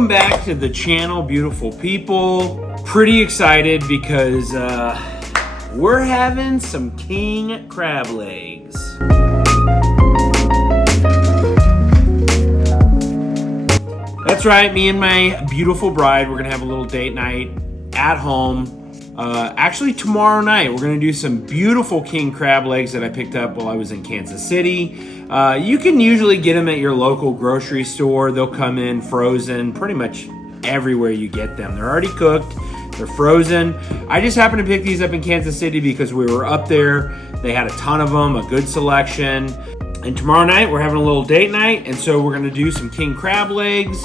Welcome back to the channel, beautiful people. Pretty excited because we're having some king crab legs. That's right, me and my beautiful bride, we're gonna have a little date night at home. Actually tomorrow night, we're gonna do some beautiful king crab legs that I picked up while I was in Kansas City. You can usually get them at your local grocery store. They'll come in frozen pretty much everywhere you get them. They're already cooked, they're frozen. I just happened to pick these up in Kansas City because we were up there. They had a ton of them, a good selection. And tomorrow night, we're having a little date night, and so we're gonna do some king crab legs.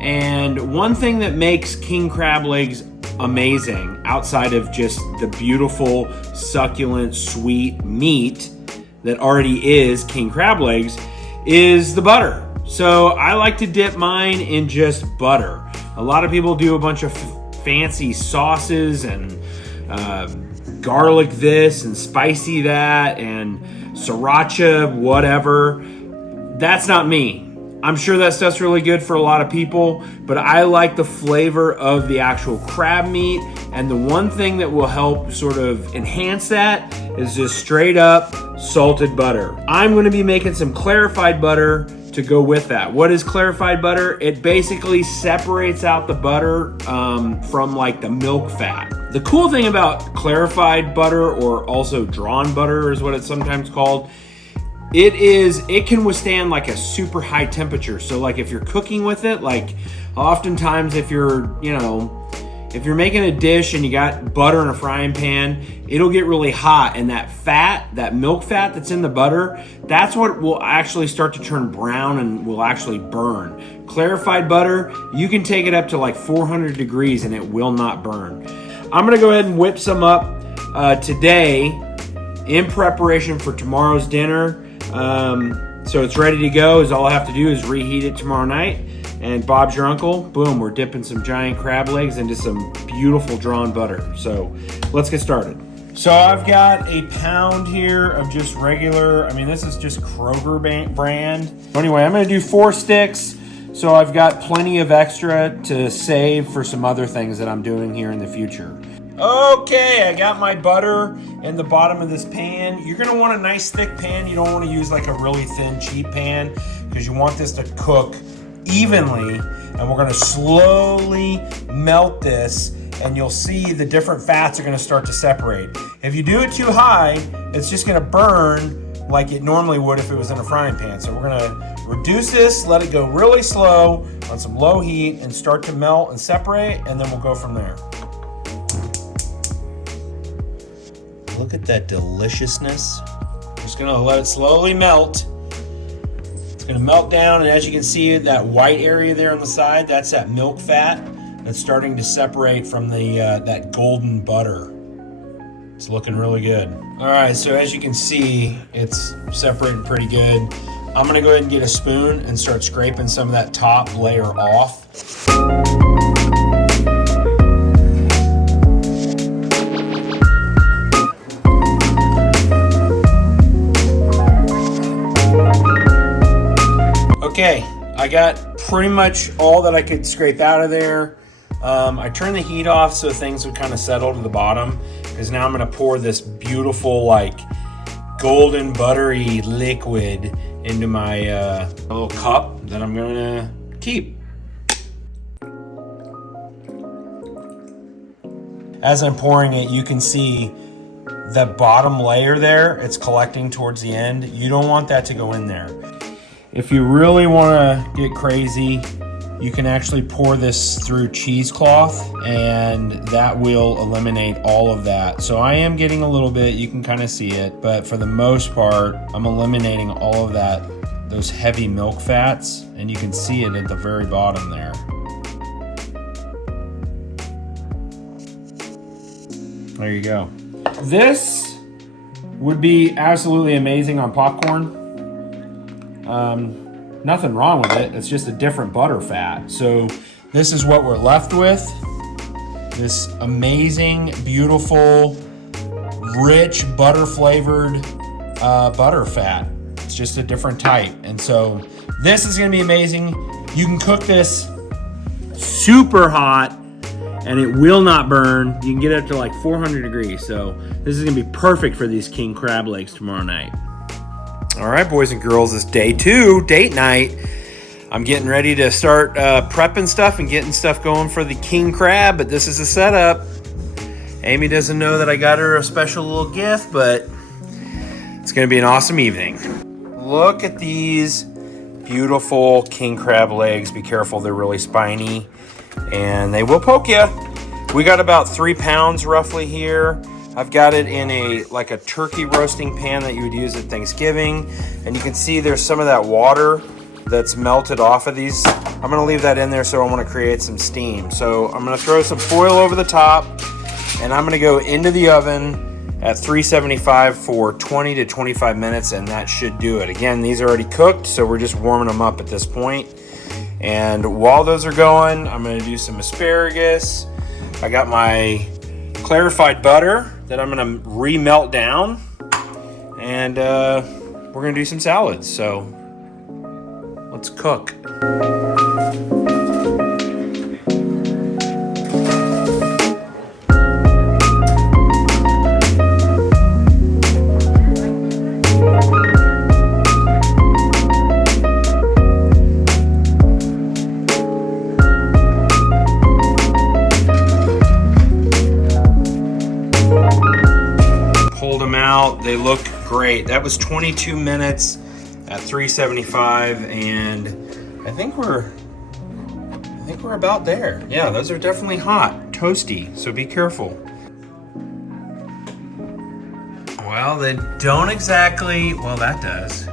And one thing that makes king crab legs amazing, outside of just the beautiful, succulent, sweet meat that already is king crab legs, is the butter. So I like to dip mine in just butter. A lot of people do a bunch of fancy sauces and garlic this and spicy that and sriracha whatever. That's not me. I'm sure that stuff's really good for a lot of people, but I like the flavor of the actual crab meat, and the one thing that will help sort of enhance that is just straight up salted butter. I'm gonna be making some clarified butter to go with that. What is clarified butter? It basically separates out the butter from like the milk fat. The cool thing about clarified butter, or also drawn butter is what it's sometimes called, it can withstand like a super high temperature. So like if you're cooking with it, like oftentimes if you're making a dish and you got butter in a frying pan, it'll get really hot, and that fat, that milk fat that's in the butter, that's what will actually start to turn brown and will actually burn. Clarified butter, you can take it up to like 400 degrees and it will not burn. I'm gonna go ahead and whip some up today in preparation for tomorrow's dinner. So it's ready to go. All I have to do is reheat it tomorrow night, and Bob's your uncle. Boom, we're dipping some giant crab legs into some beautiful drawn butter. So let's get started. So I've got a pound here of just regular, this is just Kroger brand. Anyway, I'm gonna do 4 sticks. So I've got plenty of extra to save for some other things that I'm doing here in the future. Okay, I got my butter in the bottom of this pan. You're gonna want a nice thick pan. You don't wanna use like a really thin, cheap pan, because you want this to cook evenly. And we're gonna slowly melt this, and you'll see the different fats are gonna start to separate. If you do it too high, it's just gonna burn like it normally would if it was in a frying pan. So we're gonna reduce this, let it go really slow on some low heat and start to melt and separate, and then we'll go from there. Look at that deliciousness. Just gonna let it slowly melt. It's gonna melt down, and as you can see, that white area there on the side, that's that milk fat that's starting to separate from the that golden butter. It's looking really good. All right, so as you can see, it's separating pretty good. I'm gonna go ahead and get a spoon and start scraping some of that top layer off. Okay, I got pretty much all that I could scrape out of there. I turned the heat off so things would kind of settle to the bottom, because now I'm gonna pour this beautiful, like, golden buttery liquid into my little cup that I'm gonna keep. As I'm pouring it, you can see the bottom layer there, it's collecting towards the end. You don't want that to go in there. If you really wanna get crazy, you can actually pour this through cheesecloth, and that will eliminate all of that. So I am getting a little bit, you can kind of see it, but for the most part, I'm eliminating all of that, those heavy milk fats, and you can see it at the very bottom there. There you go. This would be absolutely amazing on popcorn. Nothing wrong with it. It's just a different butter fat. So this is what we're left with. This amazing, beautiful, rich, butter flavored butter fat. It's just a different type. And so this is gonna be amazing. You can cook this super hot and it will not burn. You can get up to like 400 degrees. So this is gonna be perfect for these king crab legs tomorrow night. All right, boys and girls, it's day 2, date night. I'm getting ready to start prepping stuff and getting stuff going for the king crab, but this is the setup. Amy doesn't know that I got her a special little gift, but it's gonna be an awesome evening. Look at these beautiful king crab legs. Be careful, they're really spiny and they will poke you. We got about 3 pounds roughly here. I've got it in a turkey roasting pan that you would use at Thanksgiving. And you can see there's some of that water that's melted off of these. I'm gonna leave that in there, so I wanna create some steam. So I'm gonna throw some foil over the top and I'm gonna go into the oven at 375 for 20 to 25 minutes, and that should do it. Again, these are already cooked, so we're just warming them up at this point. And while those are going, I'm gonna do some asparagus. I got my clarified butter that I'm gonna re-melt down, and we're gonna do some salads. So let's cook. Pulled them out. They look great. That was 22 minutes at 375, and I think we're about there. Yeah, those are definitely hot, toasty, so be careful. Well, they don't exactly, well, that does.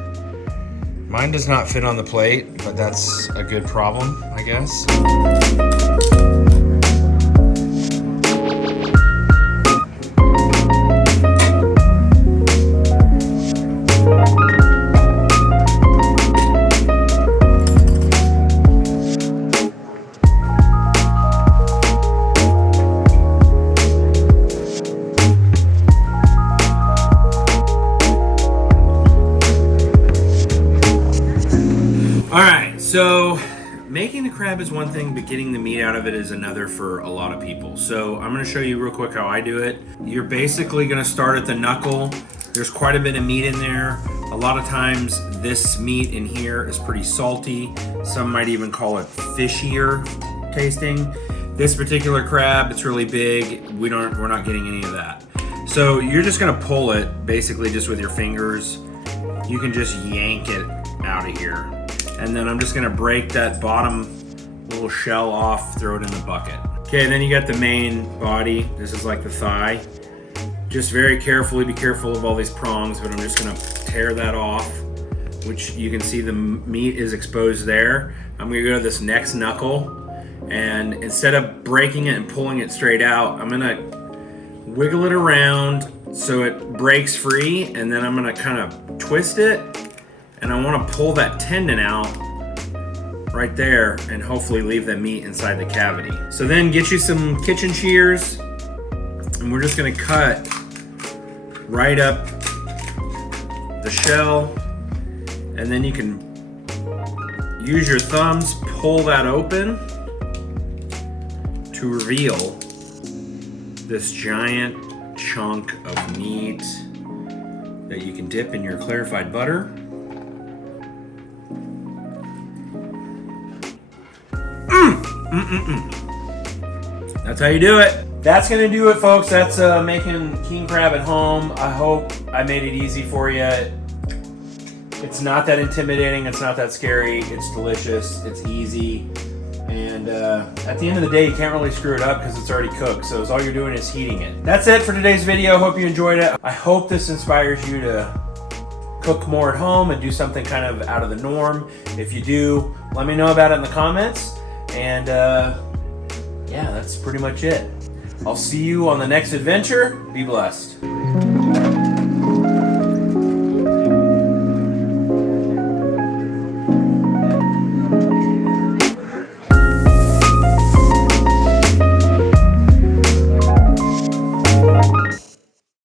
Mine does not fit on the plate, but that's a good problem, I guess. So making the crab is one thing, but getting the meat out of it is another for a lot of people. So I'm gonna show you real quick how I do it. You're basically gonna start at the knuckle. There's quite a bit of meat in there. A lot of times this meat in here is pretty salty. Some might even call it fishier tasting. This particular crab, it's really big. We're not getting any of that. So you're just gonna pull it basically just with your fingers. You can just yank it out of here. And then I'm just gonna break that bottom little shell off, throw it in the bucket. Okay, then you got the main body. This is like the thigh. Just very carefully, be careful of all these prongs, but I'm just gonna tear that off, which you can see the meat is exposed there. I'm gonna go to this next knuckle, and instead of breaking it and pulling it straight out, I'm gonna wiggle it around so it breaks free, and then I'm gonna kind of twist it, and I want to pull that tendon out right there and hopefully leave the meat inside the cavity. So then get you some kitchen shears, and we're just going to cut right up the shell, and then you can use your thumbs, pull that open to reveal this giant chunk of meat that you can dip in your clarified butter. That's how you do it. That's gonna do it, folks. That's making king crab at home. I hope I made it easy for you. It's not that intimidating. It's not that scary. It's delicious. It's easy. And at the end of the day, you can't really screw it up because it's already cooked. So all you're doing is heating it. That's it for today's video. Hope you enjoyed it. I hope this inspires you to cook more at home and do something kind of out of the norm. If you do, let me know about it in the comments. And yeah, that's pretty much it. I'll see you on the next adventure. Be blessed.